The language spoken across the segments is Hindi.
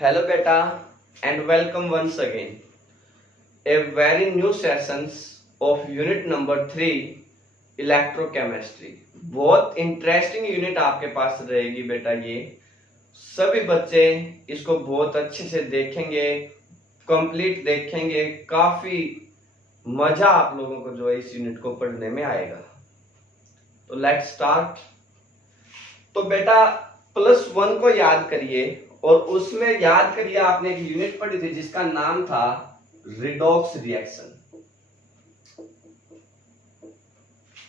Hello beta and welcome once again. A very new sessions of unit number 3 electrochemistry. बहुत इंटरेस्टिंग यूनिट आपके पास रहेगी बेटा। ये सभी बच्चे इसको बहुत अच्छे से देखेंगे, कंप्लीट देखेंगे। काफी मजा आप लोगों को जो है इस यूनिट को पढ़ने में आएगा। तो लेट्स स्टार्ट। तो बेटा +1 को याद करिए और उसमें याद करिए आपने एक यूनिट पढ़ी थी जिसका नाम था रिडॉक्स रिएक्शन।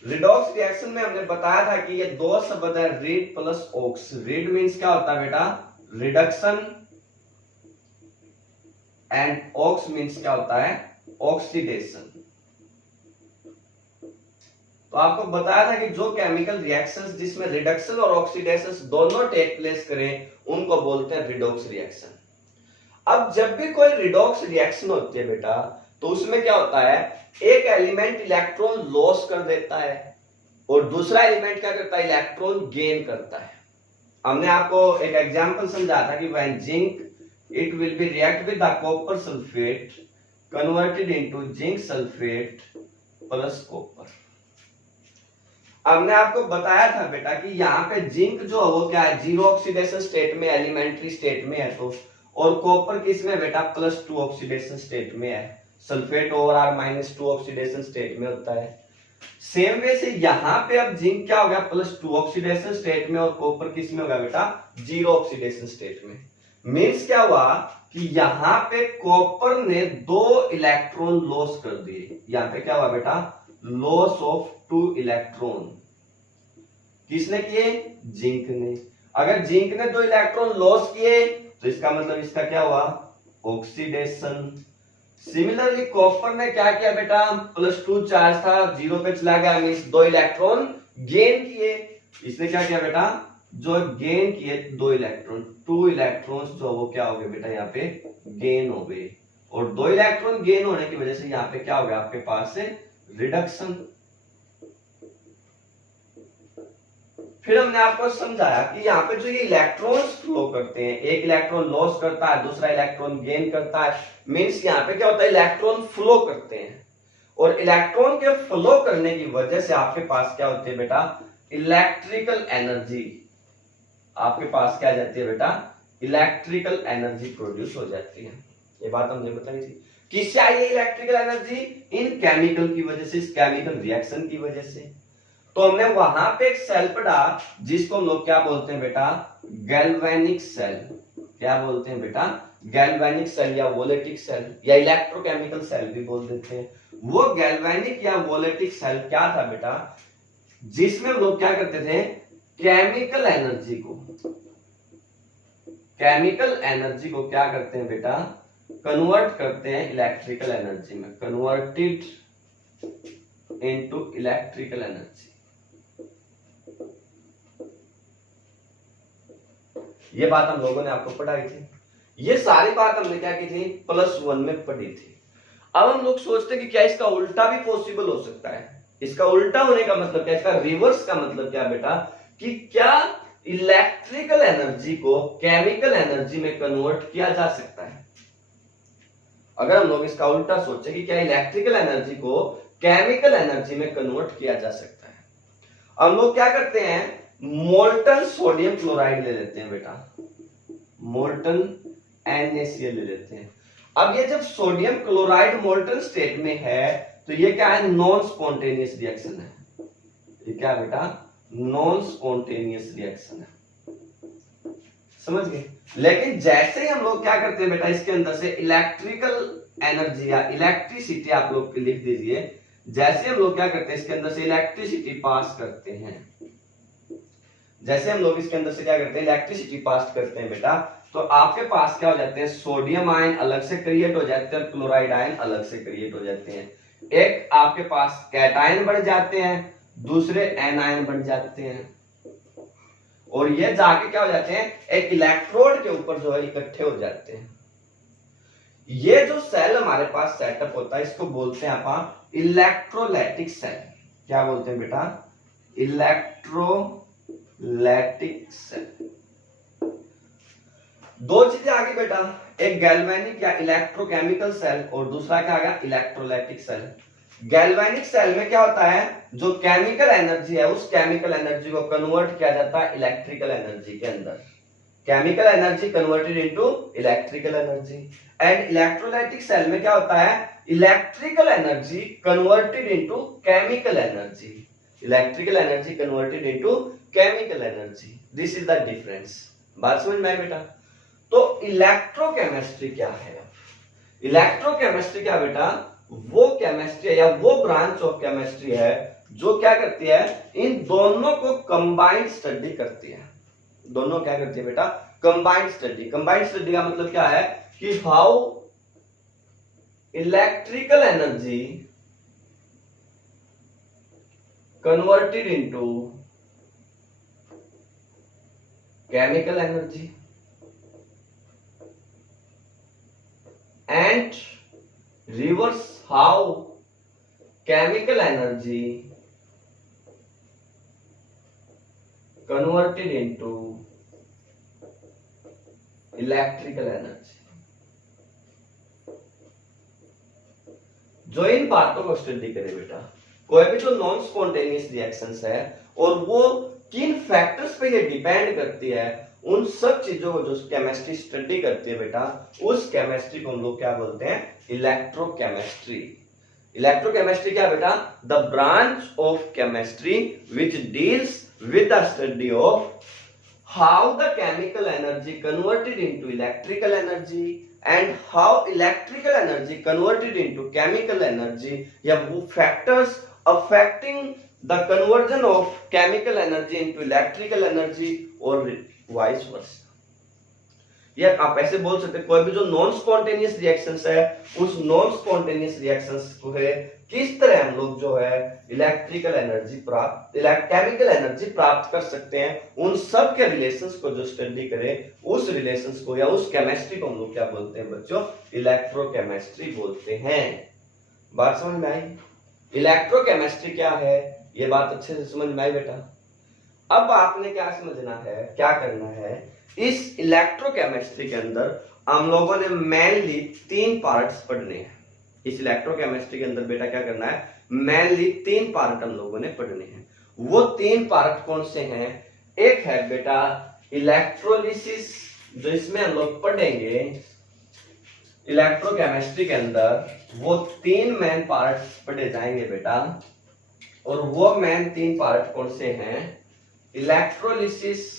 रिडॉक्स रिएक्शन में हमने बताया था कि ये दो शब्द है, read plus ox. Read means क्या होता है बेटा? रिडक्शन। एंड ऑक्स मींस क्या होता है? ऑक्सीडेशन। तो आपको बताया था कि जो केमिकल रिएक्शंस जिसमें रिडक्शन और ऑक्सीडेशन दोनों टेक प्लेस करें उनको बोलते हैं रिडॉक्स रिएक्शन। अब जब भी कोई रिडॉक्स रिएक्शन होती है बेटा तो उसमें क्या होता है, एक एलिमेंट इलेक्ट्रॉन लॉस कर देता है और दूसरा एलिमेंट क्या करता है? इलेक्ट्रॉन गेन करता है। हमने आपको एक एग्जांपल समझा था कि when zinc it will be react with the copper sulphate converted into zinc sulphate plus copper. हमने आपको बताया था बेटा कि यहाँ पे जिंक जो है वो क्या है? जीरो ऑक्सीडेशन स्टेट में, एलिमेंट्री स्टेट में है। तो और कॉपर किस में बेटा? +2 ऑक्सीडेशन स्टेट में है। Sulphate over R -2 oxidation state में होता है। सेम वे से यहाँ पे अब जिंक क्या हो गया? +2 ऑक्सीडेशन स्टेट में और कॉपर किस में होगा बेटा? 0 ऑक्सीडेशन स्टेट में। मींस क्या हुआ कि यहाँ पे कॉपर ने 2 इलेक्ट्रॉन लॉस कर दिए। यहाँ पे क्या हुआ बेटा? Loss of 2 electron. किसने किए? जिंक ने। अगर जिंक ने 2 इलेक्ट्रॉन लॉस किए तो इसका मतलब इसका क्या हुआ? ऑक्सीडेशन। सिमिलरली कॉपर ने क्या किया बेटा? +2 चार्ज था, 0 पे चला गया, मींस 2 इलेक्ट्रॉन गेन किए। इसने क्या किया बेटा? जो गेन किए 2 इलेक्ट्रॉन, 2 इलेक्ट्रॉन्स जो वो क्या हो गए बेटा? यहाँ पे गेन हो गए। और 2 इलेक्ट्रॉन गेन होने की वजह से यहाँ पे क्या हो गया आपके पास से? रिडक्शन। फिर हमने आपको समझाया कि यहाँ पे जो ये इलेक्ट्रॉन्स फ्लो करते हैं, एक इलेक्ट्रॉन लॉस करता है, दूसरा इलेक्ट्रॉन गेन करता है। मींस यहाँ पे क्या होता है? इलेक्ट्रॉन फ्लो करते हैं और इलेक्ट्रॉन के फ्लो करने की वजह से आपके पास क्या होती है बेटा? Electrical energy. आपके पास क्या जाती है बेटा? इलेक्ट्रिकल एनर्जी प्रोड्यूस हो जाती है। ये बात हमने बताई थी। किससे आई है इलेक्ट्रिकल एनर्जी? इन केमिकल की वजह से, इस केमिकल रिएक्शन की वजह से। तो हमने वहां पे एक सेल पढ़ा जिसको हम लोग क्या बोलते हैं बेटा? Galvanic cell. क्या बोलते हैं बेटा? गैल्वेनिक सेल या वोलेटिक सेल या इलेक्ट्रोकेमिकल सेल भी बोल देते हैं। वो गैल्वेनिक या वोलेटिक सेल क्या था बेटा? जिसमें हम लोग क्या करते थे? केमिकल एनर्जी को क्या करते हैं बेटा? कन्वर्ट करते हैं इलेक्ट्रिकल एनर्जी में। Converted into electrical energy. ये बात हम लोगों ने आपको पढ़ाई थी। ये सारी बात हमने क्या की थी? +1 में पढ़ी थी। अब हम लोग सोचते हैं कि क्या इसका उल्टा भी पॉसिबल हो सकता है? इसका उल्टा होने का मतलब क्या? इसका रिवर्स का मतलब क्या बेटा? कि क्या इलेक्ट्रिकल एनर्जी को केमिकल एनर्जी में कन्वर्ट किया जा सकता है? अगर हम लोग इसका उल्टा सोचे कि क्या इलेक्ट्रिकल एनर्जी को केमिकल एनर्जी में कन्वर्ट किया जा सकता है, हम लोग क्या करते हैं? मोल्टन सोडियम क्लोराइड ले लेते हैं बेटा, मोल्टन NaCl ले लेते हैं। अब ये जब सोडियम क्लोराइड मोल्टन स्टेट में है तो ये क्या है? नॉन स्पॉन्टेनियस रिएक्शन है। ये क्या है बेटा? नॉन स्पॉन्टेनियस रिएक्शन है। समझ गए? लेकिन जैसे ही हम लोग क्या करते हैं बेटा? इसके अंदर से इलेक्ट्रिकल एनर्जी या इलेक्ट्रिसिटी आप लोग लिख दीजिए। जैसे हम लोग क्या करते हैं? इसके अंदर से इलेक्ट्रिसिटी पास करते हैं। जैसे हम लोग इसके अंदर से क्या करते हैं? इलेक्ट्रिसिटी पास करते हैं बेटा, तो आपके पास क्या हो जाते हैं? सोडियम आयन अलग से क्रिएट हो जाते हैं और क्लोराइड आयन अलग से क्रिएट हो जाते हैं। एक आपके पास कैटायन बन जाते हैं, दूसरे एनायन बन जाते हैं और ये जाके क्या हो जाते हैं? एक इलेक्ट्रोड के ऊपर जो है इकट्ठे हो जाते हैं। ये जो सेल हमारे पास सेटअप होता है इसको बोलते हैं आप इलेक्ट्रोलाइटिक सेल। क्या बोलते हैं बेटा? Electrolytic cell. दो चीजें आ गई बेटा, एक गैल्वेनिक या इलेक्ट्रोकेमिकल सेल और दूसरा क्या आ गया, इलेक्ट्रोलाइटिक सेल। गैल्वेनिक सेल में क्या होता है, जो केमिकल एनर्जी है उस केमिकल एनर्जी को कन्वर्ट किया जाता है इलेक्ट्रिकल एनर्जी के अंदर। Chemical energy converted into electrical energy. And electrolytic cell में क्या होता है, electrical energy converted into chemical energy. Electrical energy converted into chemical energy, this is the difference. बात समझ में आई बेटा? तो इलेक्ट्रोकेमिस्ट्री क्या है? इलेक्ट्रोकेमिस्ट्री क्या बेटा, वो केमिस्ट्री या वो ब्रांच ऑफ केमिस्ट्री है जो क्या करती है, इन दोनों को कंबाइंड स्टडी करती है। दोनों क्या करती है बेटा, कंबाइंड स्टडी। कंबाइंड स्टडी का मतलब क्या है कि how electrical energy converted into chemical energy and reverse how chemical energy converted into electrical energy। जो इन बातों को स्टडी करे बेटा, कोई भी जो नॉन स्पॉन्टेनियस रिएक्शंस है और वो किन फैक्टर्स पे ये डिपेंड करती है, उन सब चीजों को जो केमिस्ट्री स्टडी करती है बेटा, उस केमिस्ट्री को हम लोग क्या बोलते हैं, इलेक्ट्रोकेमिस्ट्री। इलेक्ट्रोकेमिस्ट्री क्या बेटा, the branch of chemistry which deals with the study of how the chemical energy converted into electrical energy and how electrical energy converted into chemical energy, या वो factors affecting the conversion of chemical energy into electrical energy और वाइस वर्सा। या आप ऐसे बोल सकते हैं, कोई भी जो नॉन स्पॉन्टेनियस रिएक्शंस है, उस नॉन स्पॉन्टेनियस रिएक्शंस को है किस तरह हम लोग जो है इलेक्ट्रिकल एनर्जी प्राप्त, केमिकल एनर्जी प्राप्त कर सकते हैं, उन सब के रिलेशंस को जो स्टडी करें, उस रिलेशंस को या उस केमिस्ट्री को हम लोग क्या बोलते हैं बच्चों, इलेक्ट्रोकेमिस्ट्री बोलते हैं। बात समझ में आई? इलेक्ट्रोकेमिस्ट्री क्या है, ये बात अच्छे से समझ में आई बेटा? अब आपने क्या समझना है, क्या करना है, इस इलेक्ट्रोकेमिस्ट्री के अंदर हम लोगों ने मेनली 3 पार्ट्स पढ़ने हैं। इस इलेक्ट्रोकेमिस्ट्री के अंदर बेटा क्या करना है, मेनली 3 पार्ट हम लोगों ने पढ़ने हैं। वो 3 पार्ट कौन से हैं? एक है बेटा इलेक्ट्रोलिसिस, जो इसमें हम लोग पढ़ेंगे इलेक्ट्रोकेमिस्ट्री के अंदर, वो 3 मेन पार्ट्स पढ़े जाएंगे बेटा। और वो मेन 3 पार्ट कौन से हैं, इलेक्ट्रोलिसिस,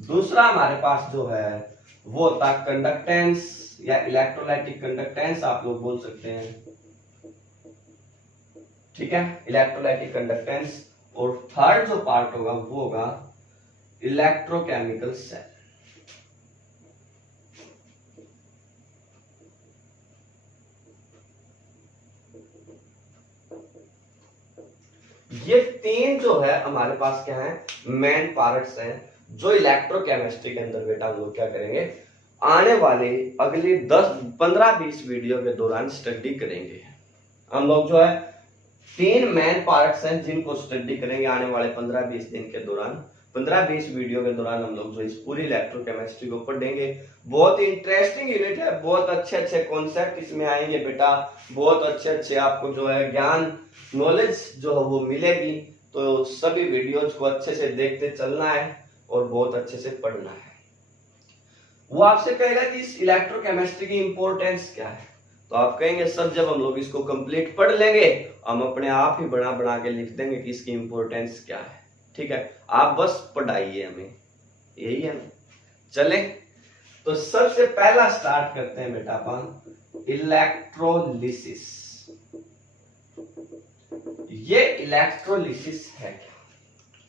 दूसरा हमारे पास जो है वो होता है कंडक्टेंस या इलेक्ट्रोलाइटिक कंडक्टेंस, आप लोग बोल सकते हैं, ठीक है, इलेक्ट्रोलाइटिक कंडक्टेंस। और थर्ड जो पार्ट होगा वो होगा इलेक्ट्रोकेमिकल सेल। ये 3 जो है हमारे पास क्या है, मेन पार्ट्स हैं, जो इलेक्ट्रोकेमिस्ट्री के अंदर बेटा हम लोग क्या करेंगे, आने वाले अगले 10-15-20 वीडियो के दौरान स्टडी करेंगे। हम लोग जो है 3 मेन पार्ट्स हैं जिनको स्टडी करेंगे आने वाले 15-20 दिन के दौरान। 15-20 वीडियो के दौरान हम लोग जो इस पूरी इलेक्ट्रोकेमिस्ट्री को पढ़ेंगे। बहुत इंटरेस्टिंग यूनिट है, बहुत अच्छे अच्छे कॉन्सेप्ट इसमें आएंगे बेटा, बहुत अच्छे अच्छे आपको जो है ज्ञान, नॉलेज जो है वो मिलेगी। तो सभी वीडियोज को अच्छे से देखते चलना है और बहुत अच्छे से पढ़ना है। वो आपसे कहेगा कि इस इलेक्ट्रोकेमिस्ट्री की इंपॉर्टेंस क्या है, तो आप कहेंगे सर जब हम लोग इसको कंप्लीट पढ़ लेंगे हम अपने आप ही बना बना के लिख देंगे कि इसकी इंपॉर्टेंस क्या है। ठीक है, आप बस पढ़ाइए हमें, यही है ना। चले तो सबसे पहला स्टार्ट करते हैं बेटा अपन इलेक्ट्रोलिसिस। ये इलेक्ट्रोलिसिस है क्या?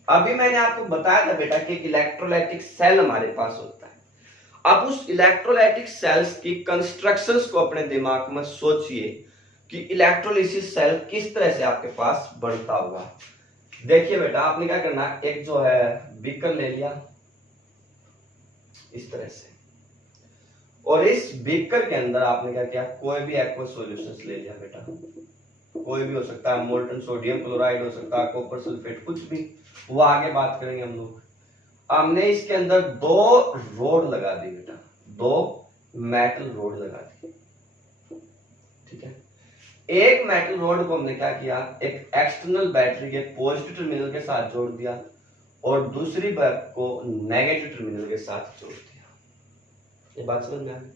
अभी मैंने आपको बताया था बेटा कि इलेक्ट्रोलाइटिक सेल हमारे पास होता है। अब उस इलेक्ट्रोलाइटिक सेल्स की कंस्ट्रक्शंस को अपने दिमाग में सोचिए कि इलेक्ट्रोलिसिस सेल किस तरह से आपके पास बनता होगा। देखिए बेटा, आपने क्या करना, एक जो है बीकर ले लिया इस तरह से, और इस बीकर के अंदर आपने क्या किया, कोई भी एक्वस सॉल्यूशन ले लिया बेटा। कोई भी हो सकता है, मोल्टन सोडियम क्लोराइड हो सकता है, कॉपर सल्फेट, कुछ भी, वो आगे बात करेंगे हम लोग। हमने इसके अंदर 2 रोड लगा दी बेटा, 2 मेटल रोड लगा दी, ठीक है। एक मेटल रोड को हमने क्या किया, एक एक्सटर्नल बैटरी के पॉजिटिव टर्मिनल के साथ जोड़ दिया और दूसरी बैक को नेगेटिव टर्मिनल के साथ जोड़ दिया। ये बात समझ में आ गई।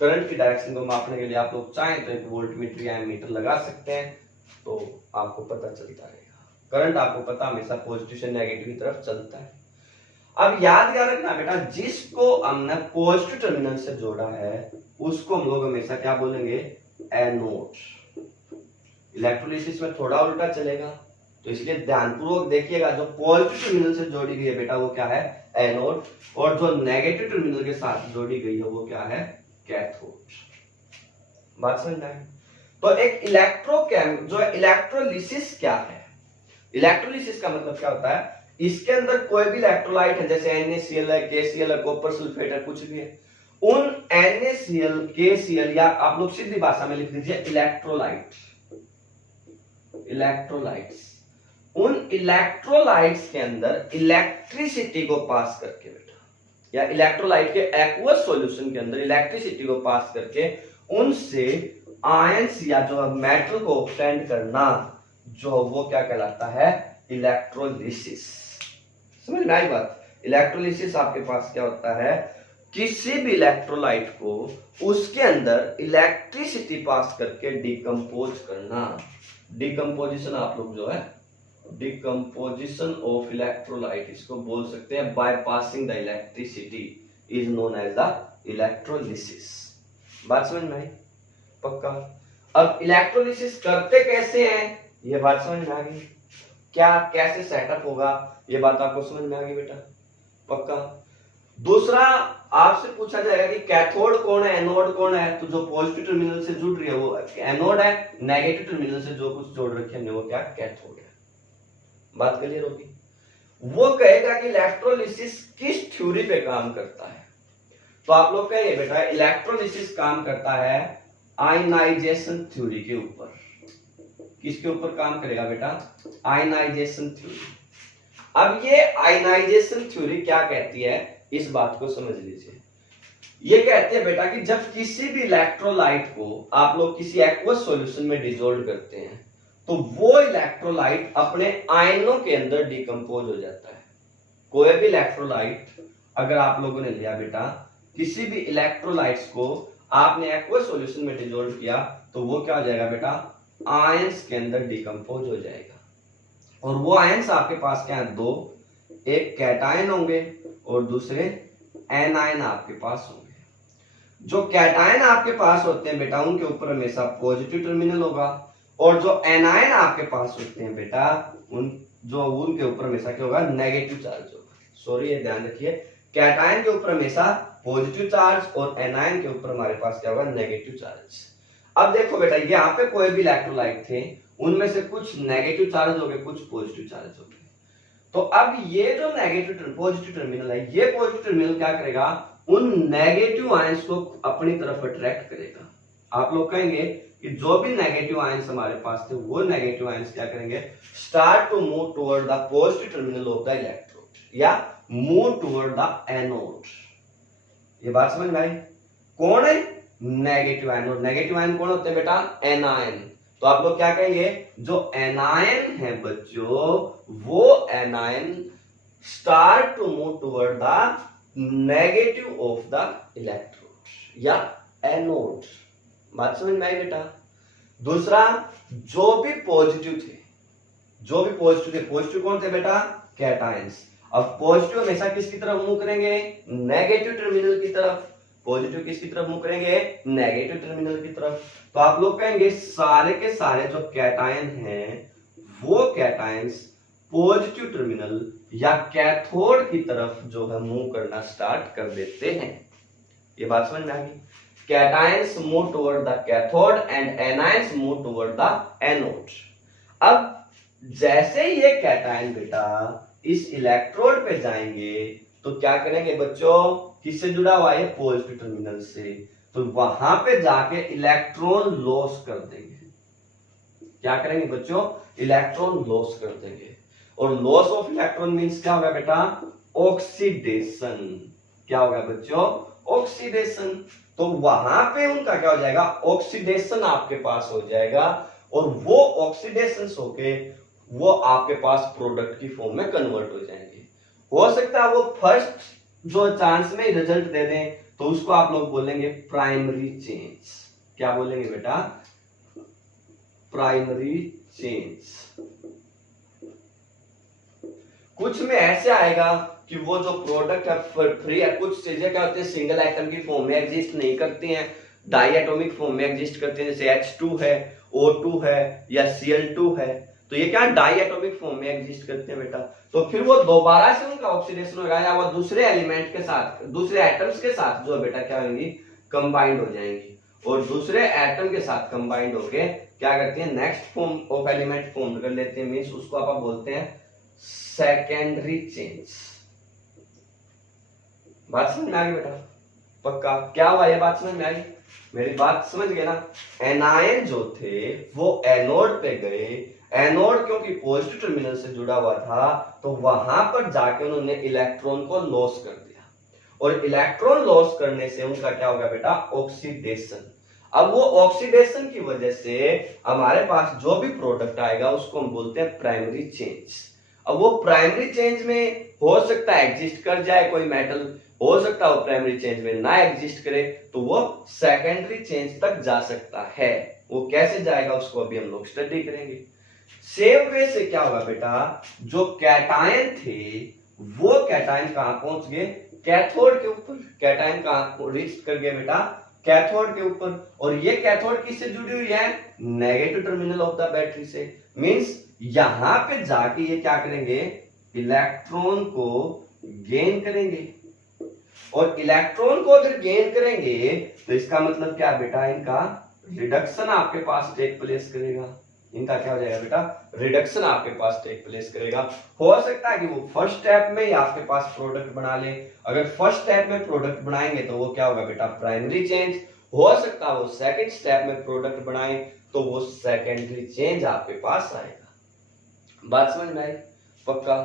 करंट की डायरेक्शन को मापने के लिए आप लोग चाहें तो एक वोल्टमीटर या एमीटर लगा सकते हैं, तो आपको पता चलता रहेगा। करंट आपको पता हमेशा पॉजिटिव से नेगेटिव की तरफ चलता है। अब याद रखना बेटा, जिसको हमने पॉजिटिव टर्मिनल से जोड़ा है उसको हम लोग हमेशा क्या बोलेंगे, एनोड। इलेक्ट्रोलिसिस में थोड़ा उल्टा चलेगा, तो इसलिए ध्यानपूर्वक देखिएगा, जो पॉजिटिव टर्मिनल से जोड़ी गई है बेटा वो क्या है, एनोड, और जो नेगेटिव टर्मिनल के साथ जोड़ी गई है वो क्या है, कैथोड। बात समझ में आई? तो एक जो इलेक्ट्रोलिसिस क्या है, इलेक्ट्रोलिसिस का मतलब क्या होता है, इसके अंदर कोई भी इलेक्ट्रोलाइट है, जैसे NaCl है, KCl है, कॉपर सल्फेट है, कुछ भी है, उन NaCl, KCl या आप लोग सीधी भाषा में लिख दीजिए इलेक्ट्रोलाइट्स, उन इलेक्ट्रोलाइट्स के अंदर इलेक्ट्रिसिटी को पास करके बेटा, या इलेक्ट्रोलाइट के एक्वस सॉल्यूशन के अंदर इलेक्ट्रिसिटी को पास करके उनसे आयंस या जो मेटल को ऑब्टेन करना, जो वो क्या कहलाता है, इलेक्ट्रोलिसिस। समझ में आई बात? इलेक्ट्रोलिसिस आपके पास क्या होता है, किसी भी इलेक्ट्रोलाइट को उसके अंदर इलेक्ट्रिसिटी पास करके डिकम्पोज करना। डिकम्पोजिशन आप लोग जो है, डिकम्पोजिशन ऑफ इलेक्ट्रोलाइट, इसको बोल सकते हैं by passing the electricity, is known as the electrolysis. बात समझ में आई? पक्का? अब इलेक्ट्रोलिसिस करते कैसे हैं, ये बात समझ में आ गई? क्या कैसे सेटअप होगा, ये बात आपको समझ में आ गई बेटा? पक्का? दूसरा आपसे पूछा जाएगा कि कैथोड कौन है, एनोड कौन है, तो जो पॉजिटिव टर्मिनल से जुड़ रही है वो एनोड है, नेगेटिव टर्मिनल से जो कुछ जोड़ रखे हैं वो क्या, कैथोड है। बात क्लियर होगी? वो कहेगा कि इलेक्ट्रोलिसिस किस थ्योरी पे काम करता है, तो आप लोग कहेंगे बेटा इलेक्ट्रोलिसिस काम करता है आयनाइजेशन थ्योरी के ऊपर। किसके ऊपर काम करेगा बेटा, आयनाइजेशन थ्योरी। अब ये आयनाइजेशन थ्योरी क्या कहती है, इस बात को समझ लीजिए। ये कहते हैं बेटा कि जब किसी भी इलेक्ट्रोलाइट को आप लोग किसी एक्वस सॉल्यूशन में डिसॉल्व करते हैं तो वो इलेक्ट्रोलाइट अपने आयनों के अंदर डिकम्पोज हो जाता है। कोई भी इलेक्ट्रोलाइट अगर आप लोगों ने लिया बेटा, किसी भी इलेक्ट्रोलाइट्स को आपने एक्वस सॉल्यूशन में डिसॉल्व किया तो वो क्या हो जाएगा बेटा, आयंस के अंदर डिकम्पोज हो जाएगा। और वो आयंस आपके पास क्या है, 2, एक कैटायन होंगे और दूसरे एनायन आपके पास होंगे। जो कैटायन आपके पास होते हैं बेटा उनके ऊपर हमेशा पॉजिटिव टर्मिनल होगा, और जो एनायन आपके पास होते हैं बेटा उनके ऊपर हमेशा क्या होगा, नेगेटिव चार्ज होगा। सॉरी, ये ध्यान रखिए, कैटायन के ऊपर हमेशा पॉजिटिव चार्ज और एनायन के ऊपर हमारे पास क्या होगा, नेगेटिव चार्ज। अब देखो बेटा, यहाँ पे कोई भी इलेक्ट्रोलाइट थे, उनमें से कुछ नेगेटिव चार्ज हो गए, कुछ पॉजिटिव चार्ज हो गए। तो अब ये जो नेगेटिव पॉजिटिव टर्मिनल है, ये पॉजिटिव टर्मिनल क्या करेगा, उन नेगेटिव आयंस को अपनी तरफ अट्रैक्ट करेगा। आप लोग कहेंगे कि जो भी नेगेटिव आयंस हमारे पास थे वो नेगेटिव आयंस क्या करेंगे, start to move toward the positive terminal of the electrode या मूव टुवर्ड द एनोड। ये बात समझ में आई? कौन है, नेगेटिव आयन। और नेगेटिव आयन कौन होते हैं बेटा, एनायन। तो आप लोग क्या कहेंगे, जो एनायन है बच्चों, वो anion start to move toward the negative of the electrode या एनोड। बात समझ में आई बेटा? दूसरा, जो भी पॉजिटिव थे, पॉजिटिव कौन थे बेटा, कैटायंस। अब पॉजिटिव हमेशा किसकी तरफ मूव करेंगे, नेगेटिव टर्मिनल की तरफ। पॉजिटिव किसकी तरफ मूव करेंगे, नेगेटिव टर्मिनल की तरफ। तो आप लोग कहेंगे सारे के सारे जो कैटायन हैं वो कैटायंस पॉजिटिव टर्मिनल या कैथोड की तरफ जो है मूव करना स्टार्ट कर देते हैं। ये बात समझ में आ गई? Cations move toward the cathode and anions move toward the anode. अब जैसे ये कैटायन बेटा इस इलेक्ट्रोड पे जाएंगे तो क्या करेंगे बच्चों, किससे जुड़ा हुआ है, पॉजिटिव टर्मिनल से, तो वहां पे जाके इलेक्ट्रॉन लॉस कर देंगे। क्या करेंगे बच्चों, इलेक्ट्रॉन लॉस कर देंगे। और लॉस ऑफ इलेक्ट्रॉन मींस क्या होगा बेटा, ऑक्सीडेशन। क्या होगा बच्चों, ऑक्सीडेशन। तो वहां पे उनका क्या हो जाएगा, ऑक्सीडेशन आपके पास हो जाएगा, और वो ऑक्सीडेशन होके वो आपके पास प्रोडक्ट की फॉर्म में कन्वर्ट हो जाएंगे। हो सकता है वो फर्स्ट जो चांस में रिजल्ट दे दें, तो उसको आप लोग बोलेंगे प्राइमरी चेंज। क्या बोलेंगे बेटा, प्राइमरी चेंज। कुछ में ऐसे आएगा कि वो जो प्रोडक्ट है फ्री है, कुछ चीजें क्या होती है सिंगल आइटम की फॉर्म में एग्जिस्ट नहीं करती हैं, डाई एटॉमिक फॉर्म में एग्जिस्ट करती हैं, जैसे H2 है, O2 है या Cl2 है, तो ये क्या डाई एटॉमिक फॉर्म में एग्जिस्ट करते हैं बेटा। तो फिर वो दोबारा से उनका ऑक्सीडेशन होगा या वो दूसरे एलिमेंट के साथ, दूसरे एटम्स के साथ जो बेटा क्या होंगी, कंबाइंड हो जाएंगी, और दूसरे एटम के साथ कंबाइंड होके क्या करती है, next form of element form कर लेते हैं, मींस उसको आप बोलते हैं सेकेंडरी चेंज। बात समझ में आ गई बेटा, पक्का। क्या हुआ, ये बात समझ में आई, मेरी बात समझ गए ना। एनायन जो थे वो एनोड पे गए, एनोड क्योंकि पॉजिटिव टर्मिनल से जुड़ा हुआ था, तो वहां पर जाके उन्होंने इलेक्ट्रॉन को लॉस कर दिया, और इलेक्ट्रॉन लॉस करने से उनका क्या होगा बेटा, ऑक्सीडेशन। अब वो ऑक्सीडेशन की वजह से हमारे पास जो भी प्रोडक्ट आएगा उसको हम बोलते हैं प्राइमरी चेंज। अब वो प्राइमरी चेंज में हो सकता है एग्जिस्ट कर जाए कोई मेटल, हो सकता है वो प्राइमरी चेंज में ना एग्जिस्ट करे, तो वो सेकेंडरी चेंज तक जा सकता है। वो कैसे जाएगा उसको अभी हम लोग स्टडी करेंगे। सेम वे से क्या होगा बेटा, जो कैटायन थे वो कैटायन कहां पहुंच गए, कैथोड के ऊपर। कैटायन कहां रीच कर गए बेटा, कैथोड के ऊपर। और ये कैथोड किससे जुड़ी हुई है, negative terminal of the battery से। मींस यहां पे जाके ये क्या करेंगे, इलेक्ट्रॉन को गेन करेंगे, और इलेक्ट्रॉन को अगर गेन करेंगे तो इसका मतलब क्या बेटा, इनका रिडक्शन आपके पास टेक प्लेस करेगा। इनका क्या हो जाएगा बेटा, रिडक्शन आपके पास टेक प्लेस करेगा। हो सकता है कि वो फर्स्ट स्टेप में ही आपके पास प्रोडक्ट बना ले। अगर फर्स्ट स्टेप में प्रोडक्ट बनाएंगे तो वो क्या होगा बेटा, प्राइमरी चेंज। हो सकता है वो सेकंड स्टेप में प्रोडक्ट बनाए तो वो सेकेंडरी चेंज आपके पास आएगा। बात समझ में आई, पक्का।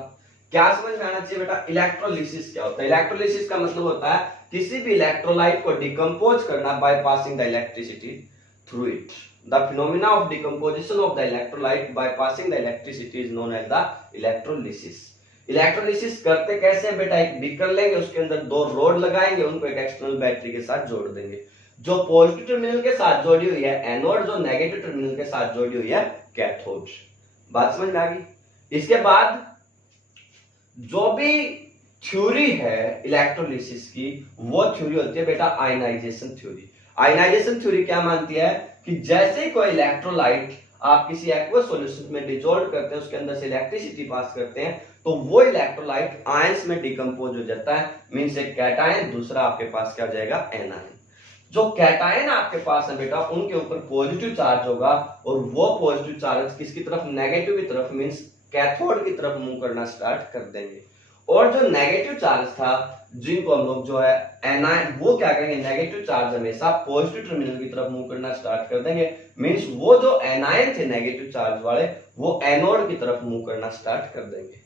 क्या समझ में आना चाहिए बेटा, इलेक्ट्रोलिसिस क्या होता है। इलेक्ट्रोलिसिस का मतलब होता है किसी भी इलेक्ट्रोलाइट को डिकम्पोज करना by passing the electricity through it. The phenomena of decomposition of the electrolyte by passing the electricity is known as the electrolysis. Electrolysis करते कैसे हैं बेटा, एक बीकर लेंगे, उसके अंदर दो रोड लगाएंगे, उनको एक एक्सटर्नल बैटरी के साथ जोड़ देंगे। जो पॉजिटिव टर्मिनल के साथ जोड़ी हुई है एनोड, जो नेगेटिव टर्मिनल के साथ जोड़ी हुई है कैथोड। बात समझ में आ गई। इसके बाद जो भी थ्योरी है इलेक्ट्रोलिसिस की, वो थ्योरी होती है बेटा आयनाइजेशन थ्योरी। आयनाइजेशन थ्योरी क्या मानती है कि जैसे कोई इलेक्ट्रोलाइट आप किसी एक्वस सॉल्यूशन में डिसॉल्व करते हैं, उसके अंदर से इलेक्ट्रिसिटी पास करते हैं, तो वो इलेक्ट्रोलाइट आयंस में डिकम्पोज हो जाता है। मींस एक कैटायन, दूसरा आपके पास क्या हो जाएगा, एनायन। जो कैटायन आपके पास है बेटा, उनके ऊपर पॉजिटिव चार्ज होगा, और वो पॉजिटिव चार्ज किसकी तरफ, नेगेटिव की तरफ, मींस कैथोड की तरफ मूव करना स्टार्ट कर देंगे। और जो नेगेटिव चार्ज था, जिनको हम लोग जो है एनायन, वो क्या करेंगे, नेगेटिव चार्ज हमेशा पॉजिटिव टर्मिनल की तरफ मूव करना स्टार्ट कर देंगे। मींस वो जो एनायन थे नेगेटिव चार्ज वाले, वो एनोड की तरफ मूव करना स्टार्ट कर देंगे।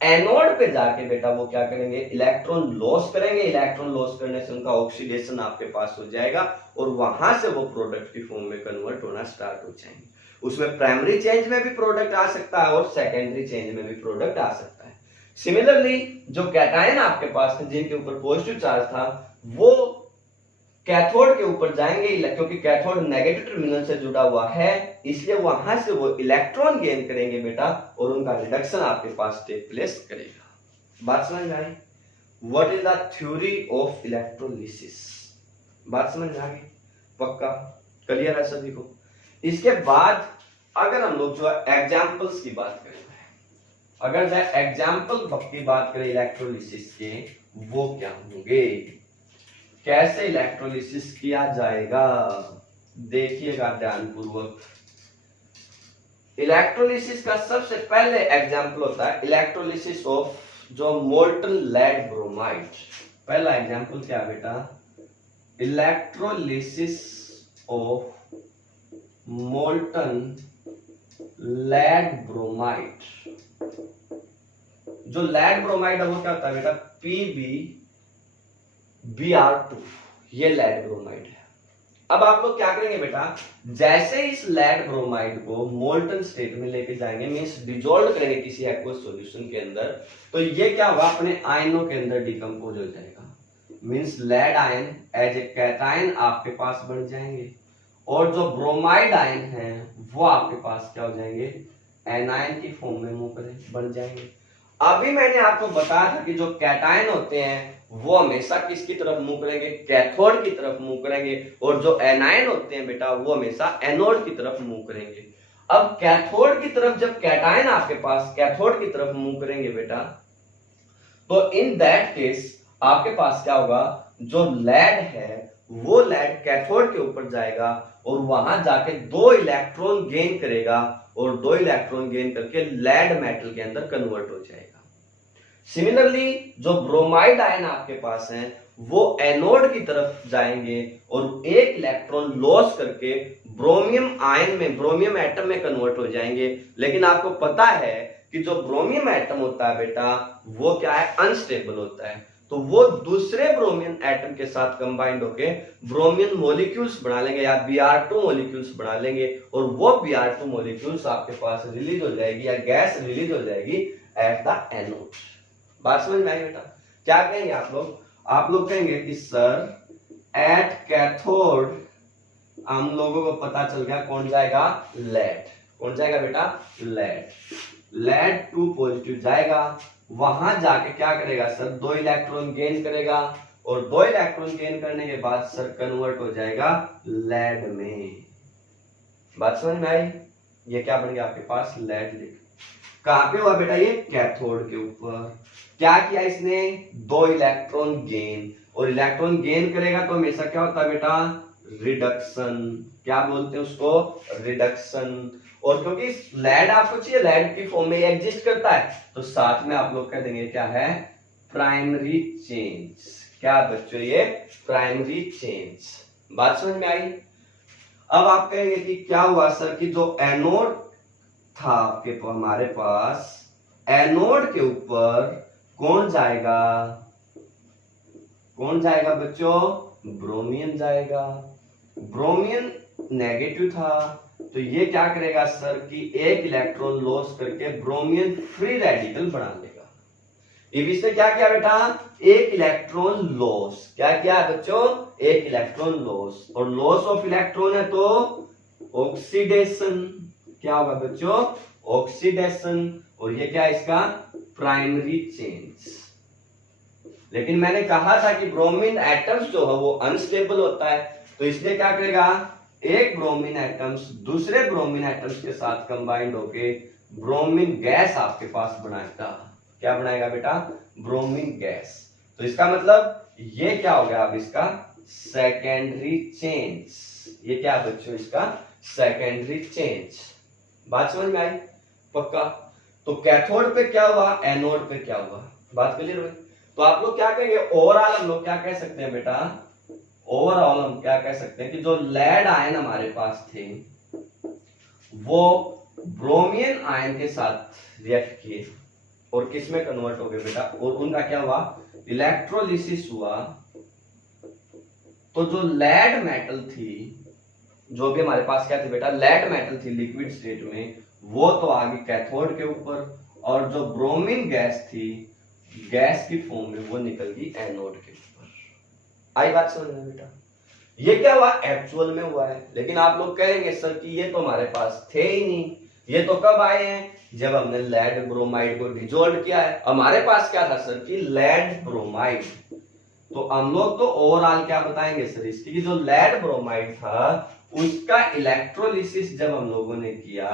एनोड पे जाके बेटा वो क्या करेंगे, इलेक्ट्रॉन लॉस करेंगे। इलेक्ट्रॉन लॉस करने से उनका ऑक्सीडेशन आपके पास हो जाएगा, और वहां से वो प्रोडक्ट की फॉर्म में कन्वर्ट होना स्टार्ट हो जाएंगे। उसमें प्राइमरी चेंज में भी प्रोडक्ट आ सकता है और सेकेंडरी चेंज में भी प्रोडक्ट आ सकता है। सिमिलरली जो कैटायन आपके पास थे, जिनके ऊपर पॉजिटिव चार्ज था, वो कैथोड के ऊपर जाएंगे, क्योंकि कैथोड नेगेटिव टर्मिनल से जुड़ा हुआ है, इसलिए वहां से वो इलेक्ट्रॉन गेन करेंगे बेटा, और उनका रिडक्शन आपके पास टेक प्लेस करेगा। बात समझ में आई। What is the theory of electrolysis. बात समझ में आ गई, पक्का, क्लियर है सभी को। इसके बाद अगर हम लोग जो एग्जाम्पल्स की बात करें, अगर एग्जाम्पल की बात करें इलेक्ट्रोलिसिस के, वो क्या होंगे, कैसे इलेक्ट्रोलिसिस किया जाएगा, देखिएगा ध्यानपूर्वक। इलेक्ट्रोलिसिस का सबसे पहले एग्जाम्पल होता है इलेक्ट्रोलिसिस ऑफ जो मोल्टन लेड ब्रोमाइड। पहला एग्जाम्पल क्या बेटा, electrolysis of molten lead bromide. जो लेड ब्रोमाइड है वो क्या होता है बेटा, PbBr2, ये लेड ब्रोमाइड है। अब आप लोग क्या करेंगे बेटा, जैसे इस लेड ब्रोमाइड को मोल्टन स्टेट में लेके जाएंगे, मींस डिसॉल्व करेंगे किसी एक्वस सॉल्यूशन के अंदर, तो ये क्या होगा, अपने आयनों के अंदर डिकम्पोज हो जाएगा। Means lead ion as a cation आपके पास बन जाएंगे, और जो ब्रोमाइड आयन है वो आपके पास क्या हो जाएंगे, एनायन की फॉर्म में मूव बन जाएंगे। अभी मैंने आपको बताया था कि जो कैटायन होते हैं वो हमेशा किसकी तरफ मूव करेंगे, कैथोड की तरफ मूव करेंगे, और जो एनायन होते हैं बेटा वो हमेशा एनोड की तरफ मूव करेंगे। अब कैथोड की तरफ जब कैटायन आपके पास कैथोड की तरफ मूव करेंगे बेटा, तो इन दैट केस आपके पास क्या होगा, जो लेड है वो लेड कैथोड के ऊपर जाएगा और वहां जाके 2 इलेक्ट्रॉन गेन करेगा, और 2 इलेक्ट्रॉन गेन करके लेड मेटल के अंदर कन्वर्ट हो जाएगा। सिमिलरली जो ब्रोमाइड आयन आपके पास हैं वो एनोड की तरफ जाएंगे और 1 इलेक्ट्रॉन लॉस करके ब्रोमियम आयन में, ब्रोमियम एटम में कन्वर्ट हो जाएंगे। लेकिन आपको पता है कि जो ब्रोमियम एटम होता है बेटा वो क्या है, अनस्टेबल होता है, तो वो दूसरे ब्रोमियम एटम के साथ कंबाइंड होके ब्रोमियम मॉलिक्यूल्स बना लेंगे या Br2 मॉलिक्यूल्स बना लेंगे, और वो Br2 मॉलिक्यूल्स आपके पास रिलीज हो जाएगी या गैस रिलीज हो जाएगी एट द एनोड। बात समझ में आई बेटा? क्या कहेंगे आप लोग? आप लोग कहेंगे कि सर एट कैथोड हम लोगों को पता चल गया कौन जाएगा, लेड। कौन जाएगा बेटा, लेड। लेड 2 पॉजिटिव जाएगा, वहां जाके क्या करेगा सर, 2 इलेक्ट्रॉन गेन करेगा, और 2 इलेक्ट्रॉन गेन करने के बाद सर कन्वर्ट हो जाएगा लेड में। बात समझ में आई? ये क्या बन गया आपके पास, लेड। लिख कहां पे हुआ बेटा, ये कैथोड के ऊपर। क्या किया इसने, 2 इलेक्ट्रॉन गेन, और इलेक्ट्रॉन गेन करेगा तो हमेशा क्या होता है बेटा, रिडक्शन। क्या बोलते हैं उसको, रिडक्शन। और क्योंकि लेड आपको चाहिए, लेड की फॉर्म में एग्जिस्ट करता है, तो साथ में आप लोग कह देंगे क्या है, प्राइमरी चेंज। क्या बच्चों, ये प्राइमरी चेंज। बात समझ में आई? अब आप कहेंगे कि क्या हुआ सर, कि जो एनोड था आपके हमारे पास, एनोड के ऊपर कौन जाएगा, कौन जाएगा बच्चों, ब्रोमियम जाएगा। ब्रोमियम नेगेटिव था, तो ये क्या करेगा सर, कि 1 इलेक्ट्रॉन लॉस करके ब्रोमियम फ्री रेडिकल बना लेगा। इसने क्या किया बेटा, 1 इलेक्ट्रॉन लॉस। क्या किया बच्चों, 1 इलेक्ट्रॉन लॉस, और लॉस ऑफ इलेक्ट्रॉन है तो ऑक्सीडेशन। क्या होगा बच्चों, ऑक्सीडेशन। और ये क्या है इसका, प्राइमरी चेंज। लेकिन मैंने कहा था कि ब्रोमीन एटम्स जो है वो अनस्टेबल होता है, तो इसलिए क्या करेगा, एक ब्रोमीन एटम्स दूसरे ब्रोमीन एटम्स के साथ कंबाइंड होके ब्रोमीन गैस आपके पास बनाएगा। क्या बनाएगा बेटा, ब्रोमीन गैस। तो इसका मतलब ये क्या हो गया, अब इसका सेकेंडरी चेंज। ये क्या बच्चों, इसका सेकेंडरी चेंज। बात समझ में आई? पक्का? तो कैथोड पे क्या हुआ, एनोड पे क्या हुआ, बात क्लियर हुई? तो आप लोग क्या कहेंगे, ओवरऑल हम लोग क्या कह सकते हैं बेटा, ओवरऑल हम क्या कह सकते हैं कि जो लेड आयन हमारे पास थे वो ब्रोमियम आयन के साथ रिएक्ट किए और किस में कन्वर्ट हो गए बेटा, और उनका क्या हुआ, इलेक्ट्रोलिसिस हुआ। तो जो लेड मेटल थी, जो भी हमारे पास क्या थी बेटा, लेड मेटल थी लिक्विड स्टेट में, वो तो आ गई कैथोड के ऊपर, और जो ब्रोमीन गैस थी गैस की फॉर्म में वो निकल गई एनोड के ऊपर। आई बात समझ में बेटा? ये क्या हुआ, एक्चुअल में हुआ है। लेकिन आप लोग कहेंगे सर कि ये तो हमारे पास थे ही नहीं, ये तो कब आए हैं, जब हमने लेड ब्रोमाइड को डिसॉल्व किया है। हमारे पास क्या था सर, कि लेड ब्रोमाइड। तो हम लोग तो ओवरऑल क्या बताएंगे सर इसकी, कि जो लेड ब्रोमाइड था उसका इलेक्ट्रोलिसिस जब हम लोगों ने किया,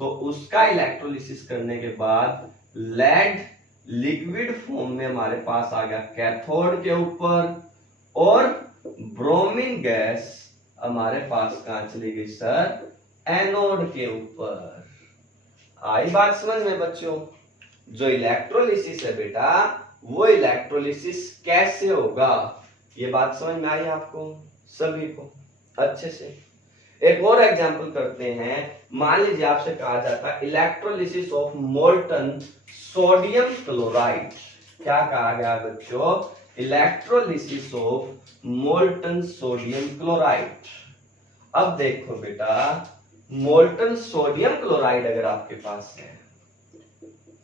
तो उसका इलेक्ट्रोलिसिस करने के बाद लेड लिक्विड फॉर्म में हमारे पास आ गया कैथोड के ऊपर, और ब्रोमीन गैस हमारे पास कहां चली गई सर, एनोड के ऊपर। आई बात समझ में बच्चों? जो इलेक्ट्रोलिसिस है बेटा, वो इलेक्ट्रोलिसिस कैसे होगा, ये बात समझ में आई आपको सभी को अच्छे से? एक और एग्जांपल करते हैं। मान लीजिए आपसे कहा जाता है electrolysis of molten sodium chloride. क्या कहा गया बच्चों? Electrolysis of molten sodium chloride. अब देखो बेटा, मोल्टन सोडियम क्लोराइड अगर आपके पास है,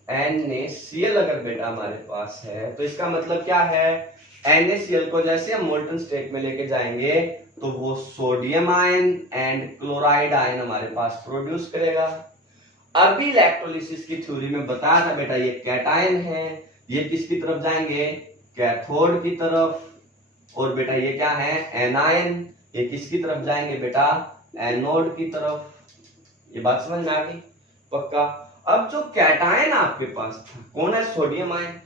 NaCl अगर बेटा हमारे पास है, तो इसका मतलब क्या है? NaCl को जैसे हम मोल्टन स्टेट में लेके जाएंगे तो वो sodium ion and chloride ion हमारे पास प्रोड्यूस करेगा। अभी इलेक्ट्रोलिसिस की थ्योरी में बताया था बेटा ये कैटायन है, ये किसकी तरफ जाएंगे? कैथोड की तरफ। और बेटा ये क्या है? एनायन, ये किसकी तरफ जाएंगे बेटा? एनोड की तरफ। ये बात समझ में आ गई? पक्का। अब जो कैटायन आपके पास था, कौन है? सोडियम आयन,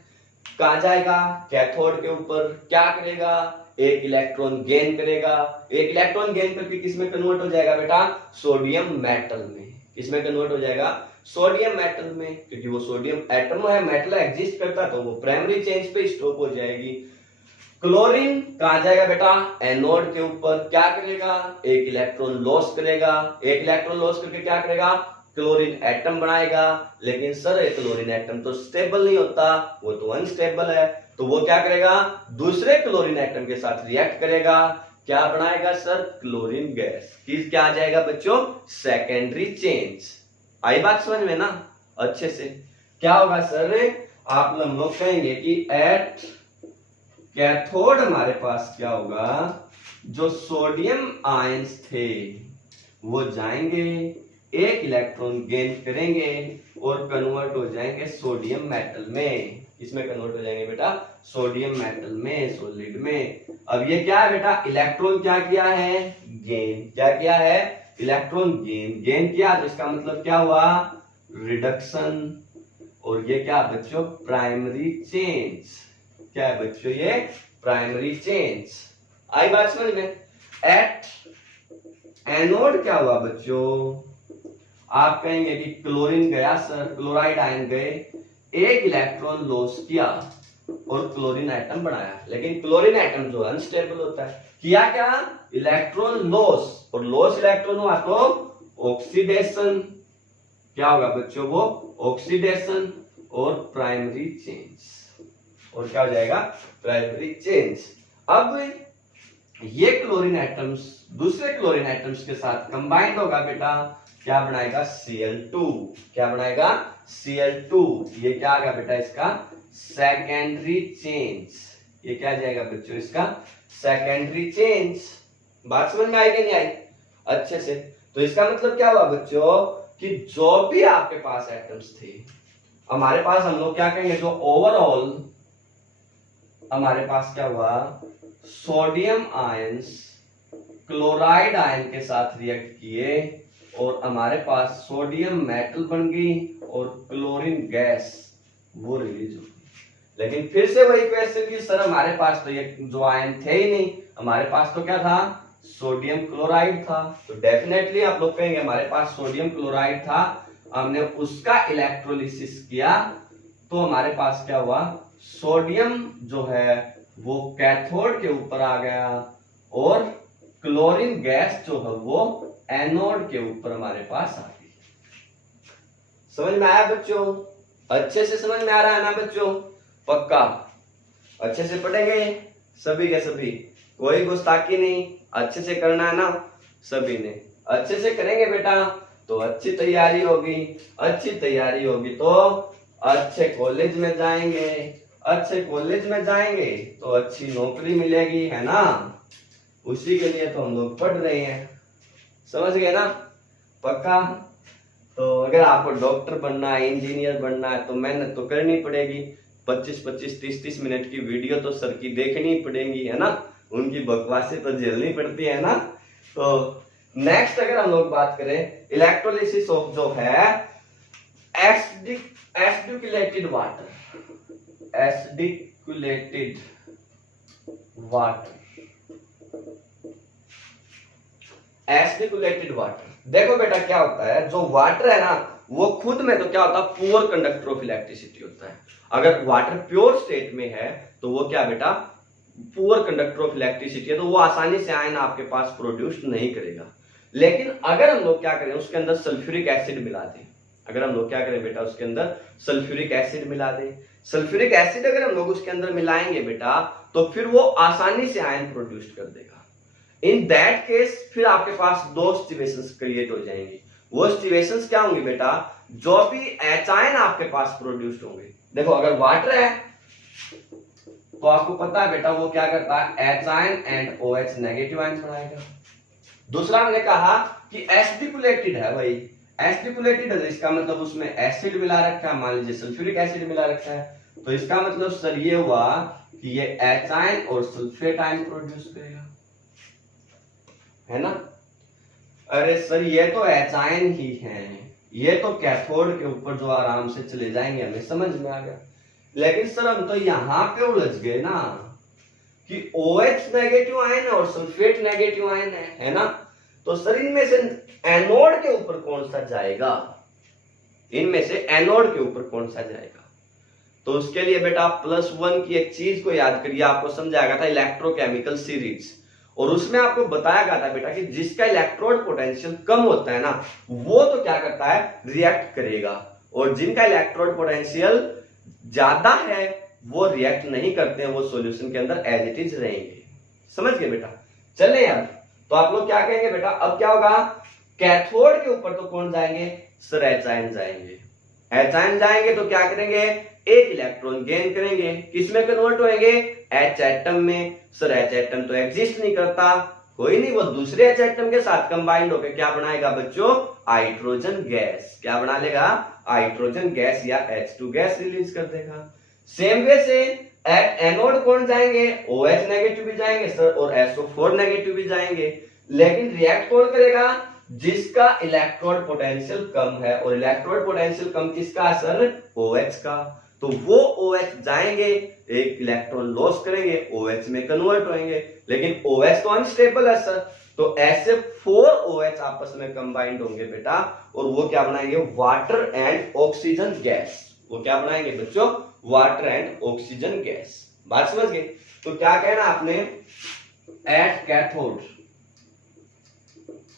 कहां जाएगा? कैथोड के ऊपर। क्या करेगा? एक इलेक्ट्रॉन गेन करेगा। एक इलेक्ट्रॉन गेन करके किसमें कन्वर्ट हो जाएगा बेटा? सोडियम मेटल में। किसमें कन्वर्ट हो जाएगा? सोडियम मेटल में, क्योंकि वो सोडियम एटम है, मेटल एग्जिस्ट करता, तो वो प्राइमरी चेंज पे स्टॉप हो जाएगी। क्लोरीन कहां जाएगा बेटा? एनोड के ऊपर। क्या करेगा? एक इलेक्ट्रॉन लॉस करेगा। एक इलेक्ट्रॉन लॉस करके क्या करेगा? क्लोरीन एटम बनाएगा। लेकिन सर क्लोरीन एटम तो स्टेबल नहीं होता, वो तो अनस्टेबल है, तो वो क्या करेगा? दूसरे क्लोरीन एटम के साथ रिएक्ट करेगा। क्या बनाएगा सर? Chlorine gas. किस क्या आ जाएगा बच्चों? Secondary change. आई बात समझ में ना अच्छे से? क्या होगा सर? आप लोग कहेंगे कि एट कैथोड हमारे पास क्या होगा? जो सोडियम आयंस थे वो जाएंगे, एक इलेक्ट्रॉन गेन करेंगे और कन्वर्ट हो जाएंगे सोडियम मेटल में। इसमें कन्वर्ट हो जाएंगे बेटा? सोडियम मेटल में, सॉलिड में। अब ये क्या है बेटा? इलेक्ट्रॉन क्या किया है? गेन। क्या किया है? इलेक्ट्रॉन गेन किया, तो इसका मतलब क्या हुआ? रिडक्शन। और ये क्या बच्चों? Primary change. क्या है बच्चों? ये प्राइमरी चेंज। आई बात समझ में? एट एनोड क्या हुआ बच्चों? आप कहेंगे कि क्लोरीन गया सर, क्लोराइड आयन गए, एक इलेक्ट्रॉन लॉस किया और क्लोरीन एटम बनाया। लेकिन क्लोरीन एटम जो अनस्टेबल होता है, किया क्या? इलेक्ट्रॉन लॉस, और लॉस इलेक्ट्रॉन हुआ तो ऑक्सीडेशन। क्या होगा बच्चों? वो ऑक्सीडेशन और प्राइमरी चेंज। और क्या हो जाएगा? Primary change. अब ये क्लोरीन एटम्स दूसरे क्लोरीन एटम्स के साथ कंबाइंड होगा बेटा, क्या बनाएगा? Cl2। क्या बनाएगा? Cl2। ये क्या आ गया बेटा? इसका सेकेंडरी चेंज। ये क्या जाएगा बच्चों? इसका सेकेंडरी चेंज। बात समझ में आई कि नहीं आई अच्छे से? तो इसका मतलब क्या हुआ बच्चों कि जो भी आपके पास एटम्स थे, हमारे पास हम लोग क्या कहेंगे, जो ओवरऑल हमारे पास क्या हुआ? सोडियम आयंस क्लोराइड आयन के साथ रिएक्ट किए और हमारे पास सोडियम मेटल बन गई और क्लोरीन गैस वो रिलीज हो गई। लेकिन फिर से वही क्वेश्चन कि सर हमारे पास तो ये जो आयन थे ही नहीं, हमारे पास तो क्या था? सोडियम क्लोराइड था। तो डेफिनेटली आप लोग कहेंगे हमारे पास सोडियम क्लोराइड था, हमने उसका इलेक्ट्रोलिसिस किया तो हमारे पास क्या हुआ? सोडियम जो है वो कैथोड के ऊपर आ गया और क्लोरीन गैस जो है वो एनोड के ऊपर हमारे पास आ गई। समझ में आया बच्चों? अच्छे से समझ में आ रहा है ना बच्चों? पक्का अच्छे से पढ़ेंगे सभी के सभी, कोई गुस्ताखी नहीं, अच्छे से करना है ना सभी ने। अच्छे से करेंगे बेटा तो अच्छी तैयारी होगी, अच्छी तैयारी होगी तो अच्छे कॉलेज में जाएंगे, अच्छे कॉलेज में जाएंगे तो अच्छी नौकरी मिलेगी, है ना? उसी के लिए तो हम लोग पढ़ रहे हैं। समझ गए ना? पक्का। तो अगर आपको डॉक्टर बनना है, इंजीनियर बनना है तो मेहनत तो करनी पड़ेगी। 25-25, 30-30 मिनट की वीडियो तो सर की देखनी पड़ेगी, है ना? उनकी बकवासें तो झेलनी पड़ती है ना। तो नेक्स्ट अगर हम लोग बात करें इलेक्ट्रोलिसिस ऑफ जो है एसिडिकुलेटेड वाटर, एसिडिकुलेटेड वाटर, एसिडिकुलेटेड वाटर। देखो बेटा क्या होता है, जो वाटर है ना वो खुद में तो क्या होता है? पुअर कंडक्टर ऑफ इलेक्ट्रिसिटी होता है। अगर वाटर प्योर स्टेट में है तो वो क्या बेटा? पुअर कंडक्टर ऑफ इलेक्ट्रिसिटी है, तो वो आसानी से आयन आपके पास प्रोड्यूस नहीं करेगा। लेकिन अगर हम लोग क्या करें उसके अंदर सल्फ्यूरिक एसिड मिला दें, अगर हम लोग क्या करें बेटा उसके अंदर सल्फ्यूरिक एसिड मिला दें, सल्फ्यूरिक एसिड अगर हम लोग उसके अंदर मिलाएंगे बेटा तो फिर वो आसानी से आयन प्रोड्यूस कर देगा। इन दैट केस फिर आपके पास दो सिचुएशंस क्रिएट हो जाएंगी। वो सिचुएशंस क्या होंगी बेटा, जो भी एच आयन आपके पास प्रोड्यूस्ड होंगे, देखो अगर वाटर है तो आपको पता है बेटा वो क्या करता है, H ion and O H negative ion बनाएगा। दूसरा हमने कहा कि एसिडिकुलेटेड है भाई, एसिडिकुलेटेड है इसका मतलब उसमें एसिड मिला रखा है, मान लीजिए सल्फ्यूरिक एसिड मिला रखा है, तो इसका मतलब सर ये हुआ कि ये एच आयन और सल्फेट आयन प्रोड्यूस करेगा, है ना। अरे सर ये तो एच आयन ही है, ये तो कैथोड के ऊपर जो आराम से चले जाएंगे, हमें समझ में आ गया। लेकिन सर हम तो यहां पे उलझ गए ना कि OH नेगेटिव आयन है और सल्फेट नेगेटिव आयन है ना। तो सर इनमें से एनोड के ऊपर कौन सा जाएगा, इनमें से एनोड के ऊपर कौन सा जाएगा। तो उसके लिए बेटा +1 की एक चीज को याद करिए, आपको समझाया गया था इलेक्ट्रोकेमिकल सीरीज, और उसमें आपको बताया गया था बेटा कि जिसका इलेक्ट्रोड पोटेंशियल कम होता है ना वो तो क्या करता है, रिएक्ट करेगा, और जिनका इलेक्ट्रोड पोटेंशियल ज्यादा है वो रिएक्ट नहीं करते हैं, वो सॉल्यूशन के अंदर एज इट इज रहेंगे। समझ गए बेटा। चले यार, तो आप लोग क्या कहेंगे बेटा, अब क्या होगा, कैथोड के ऊपर तो कौन जाएंगे, सर एच आयन जाएंगे। एच आयन जाएंगे तो क्या करेंगे, एक इलेक्ट्रॉन गेन करेंगे, किसमें कन्वर्ट होंगे, एच एटम में। सर एच एटम तो एग्जिस्ट नहीं करता, कोई नहीं, वो दूसरे एच एटम के साथ कंबाइंड होकर क्या बनाएगा बच्चों, हाइड्रोजन गैस। क्या बना लेगा, हाइड्रोजन गैस या H2 गैस रिलीज कर देगा। सेम वे से एट एनोड कौन जाएंगे, OH नेगेटिव भी जाएंगे सर और SO4 नेगेटिव भी जाएंगे, लेकिन रिएक्ट कौन करेगा, जिसका इलेक्ट्रोड पोटेंशियल कम है, और इलेक्ट्रोड पोटेंशियल कम किसका है सर, OH का। तो वो OH जाएंगे, एक इलेक्ट्रॉन लॉस करेंगे, OH में कन्वर्ट होंगे, लेकिन OH तो अनस्टेबल है सर, तो ऐसे 4 OH आपस में कंबाइंड होंगे बेटा, और वो क्या बनाएंगे, वाटर एंड ऑक्सीजन गैस। वो क्या बनाएंगे बच्चों, वाटर एंड ऑक्सीजन गैस। बात समझ गए। तो क्या कहना आपने, एट कैथोड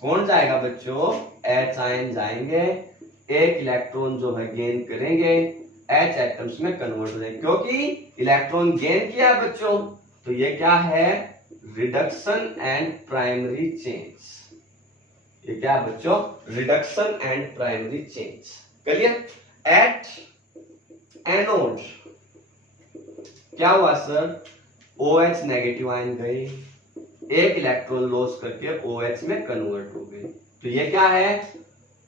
कौन जाएगा बच्चों, एच आयन जाएंगे, एक इलेक्ट्रॉन जो है गेन करेंगे, एच एटम्स में कन्वर्ट हो जाएंगे, क्योंकि इलेक्ट्रॉन गेन किया है बच्चों, तो ये क्या है, रिडक्शन एंड प्राइमरी चेंज। ये क्या है बच्चों, reduction and primary change. Clear. Eight anode क्या हुआ सर, OH नेगेटिव आयन गए, एक इलेक्ट्रॉन लॉस करके OH में कन्वर्ट हो गए, तो ये क्या है,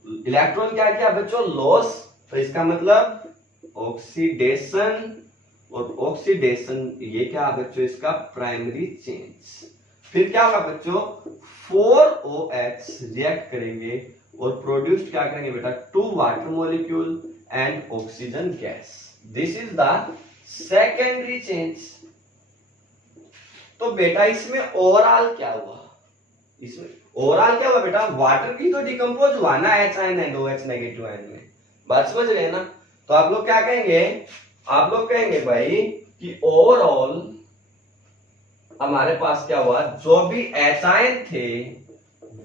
इलेक्ट्रॉन क्या किया बच्चों, लॉस, तो इसका मतलब ऑक्सीडेशन, और ऑक्सीडेशन ये क्या बच्चों, इसका प्राइमरी चेंज। फिर क्या होगा बच्चों, 4OH रिएक्ट करेंगे और प्रोड्यूस क्या करेंगे बेटा, 2 water molecule and oxygen gas. This is the secondary change. तो बेटा इसमें ओवरऑल क्या हुआ, इसमें ओवरऑल क्या हुआ बेटा, वाटर की तो डिकम्पोज हुआ ना H ion and OH negative ion में। बात समझ रहे हैं ना। तो आप लोग क्या कहेंगे, आप लोग कहेंगे भाई कि ओवरऑल हमारे पास क्या हुआ, जो भी एच आयन थे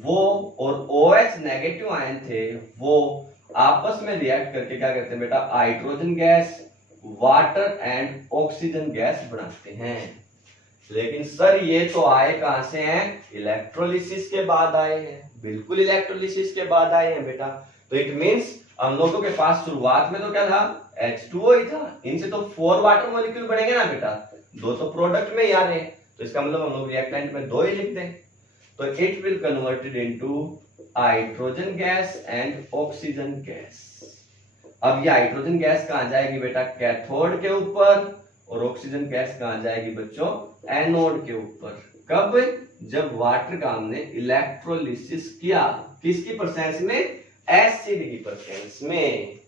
वो और OH नेगेटिव आयन थे वो आपस में रिएक्ट करके क्या करते हैं बेटा, hydrogen gas, water and oxygen gas बनाते हैं। लेकिन सर ये तो आए कहां से हैं, इलेक्ट्रोलिसिस के बाद आए हैं, बिल्कुल इलेक्ट्रोलिसिस के बाद आए हैं बेटा। तो इट मींस हम लोगों के पास शुरुआत में तो क्या था, H2O ही था, इनसे तो 4 वाटर मॉलिक्यूल बनेंगे ना बेटा, 2 तो प्रोडक्ट में ही आ रहे हैं, तो इसका मतलब हम लोग रिएक्टेंट में 2 ही लिख दें, तो it will converted into hydrogen gas and oxygen gas. अब ये हाइड्रोजन गैस कहां जाएगी बेटा, कैथोड के ऊपर, और ऑक्सीजन गैस कहां जाएगी बच्चों, एनोड के ऊपर। कब, जब वाटर का हमने इलेक्ट्रोलिसिस किया, किसकी प्रेजेंस में, एसिड की प्रेजेंस में।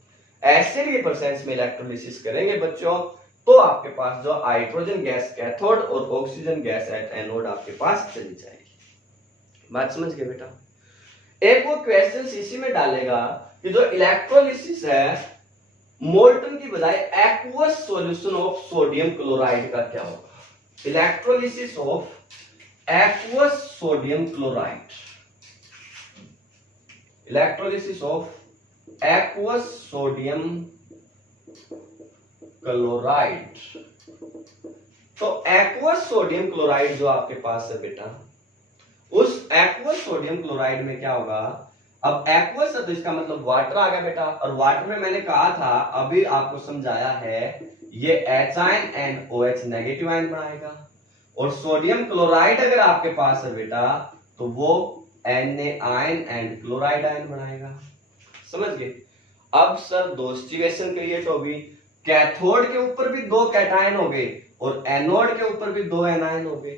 एसिड की प्रेजेंस में इलेक्ट्रोलिसिस करेंगे बच्चों, तो आपके पास जो हाइड्रोजन गैस कैथोड और ऑक्सीजन गैस एनोड आपके पास चली जाएगी। बात समझ गए बेटा। एक वो क्वेश्चन इसी में डालेगा कि जो इलेक्ट्रोलिसिस है मोल्टन की बजाय aqueous solution of sodium chloride का क्या होगा, electrolysis of aqueous sodium chloride. Electrolysis of aqueous sodium chloride. तो एक्वस सोडियम क्लोराइड जो आपके पास है बेटा, उस एक्वस सोडियम क्लोराइड में क्या होगा, अब एक्वस है तो इसका मतलब वाटर आ गया बेटा, और वाटर में मैंने कहा था, अभी आपको समझाया है, ये H ion and OH negative ion बनाएगा, और सोडियम क्लोराइड अगर आपके पास है बेटा तो वो Na ion and chloride ion बनाएगा। समझ गए। अब सर दो सिचुएशन क्रिएट होगी, कैथोड के ऊपर भी दो कैटायन हो गए और एनोड के ऊपर भी दो एनायन हो गए,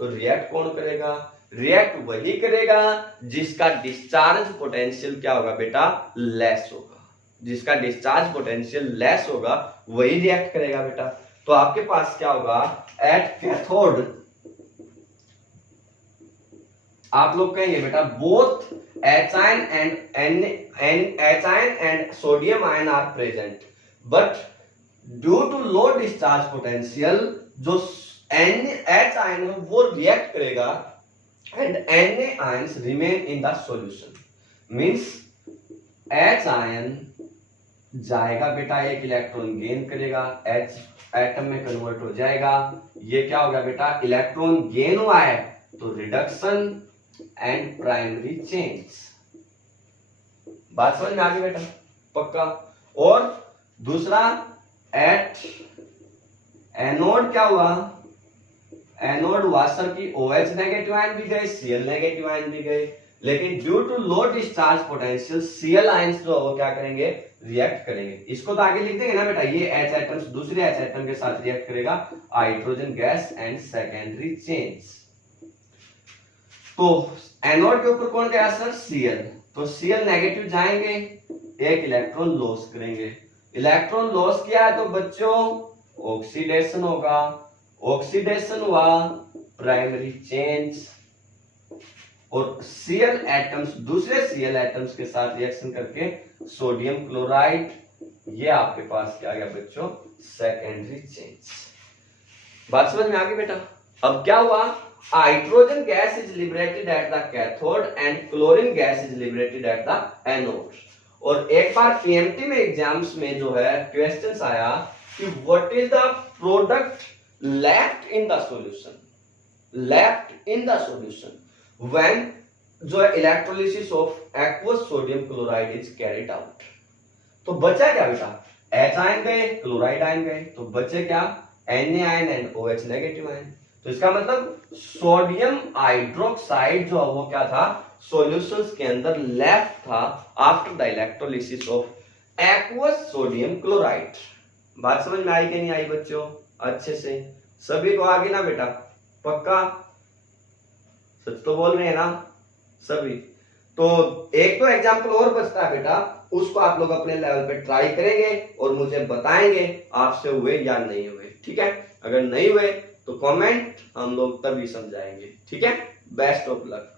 तो रिएक्ट कौन करेगा, रिएक्ट वही करेगा जिसका डिस्चार्ज पोटेंशियल क्या होगा बेटा, लेस होगा। जिसका डिस्चार्ज पोटेंशियल लेस होगा वही रिएक्ट करेगा बेटा। तो आपके पास क्या होगा, एट कैथोड आप लोग कहेंगे बेटा both H ion and H ion and sodium ion are present, but due to low discharge potential जो H ion है वो रिएक्ट करेगा and Na ions remain in the solution, means H ion जाएगा बेटा, एक इलेक्ट्रॉन गेन करेगा, H एटम में कन्वर्ट हो जाएगा, ये क्या हो गया बेटा, इलेक्ट्रॉन गेन हुआ है तो रिडक्शन एंड प्राइमरी चेंज। बात समझ में आ गई बेटा, पक्का। और दूसरा एट एनोड क्या हुआ, एनोड वासर की OH नेगेटिव आयन भी गए, Cl नेगेटिव आयन भी गए, लेकिन due to low discharge potential Cl ions जो वो क्या करेंगे, रिएक्ट करेंगे। इसको तो आगे लिख देंगे ना बेटा, ये H एटम्स दूसरे H एटम के साथ रिएक्ट करेगा, hydrogen gas and secondary change. तो एनोड के ऊपर कौन गया सर, Cl, तो Cl नेगेटिव जाएंगे, एक इलेक्ट्रॉन लॉस करेंगे, इलेक्ट्रॉन लॉस किया है तो बच्चों ऑक्सीडेशन होगा, ऑक्सीडेशन हुआ प्राइमरी चेंज, और Cl एटम्स दूसरे Cl एटम्स के साथ रिएक्शन करके सोडियम क्लोराइड, ये आपके पास क्या आ गया बच्चों, सेकेंडरी चेंज। बात समझ में आ गई बेटा। अब क्या हुआ, hydrogen gas is liberated at the cathode and chlorine gas is liberated at the anode. और एक बार पीएमटी में एग्जाम्स में जो है क्वेश्चंस आया कि what is the product left in the solution, left in the solution when जो है electrolysis of aqueous sodium chloride is carried out. तो बचा क्या बेटा, H आयन गए, क्लोराइड आयन गए, तो बचे क्या, Na ion and OH negative ion. तो इसका मतलब सोडियम हाइड्रोक्साइड जो है वो क्या था, सॉल्यूशंस के अंदर लेफ्ट था after the electrolysis of aqueous sodium chloride. बात समझ में आई कि नहीं आई बच्चों, अच्छे से सभी को आगे ना बेटा, पक्का, सच तो बोल रहे हैं ना सभी। तो एक तो एग्जाम्पल और बचता है बेटा, उसको आप लोग अपने लेवल पे ट्राई करेंगे और मुझे बताएंगे आपसे हुए या नहीं हुए, ठीक है। अगर नहीं हुए तो कमेंट हम लोग तभी समझाएंगे, ठीक है। Best of luck.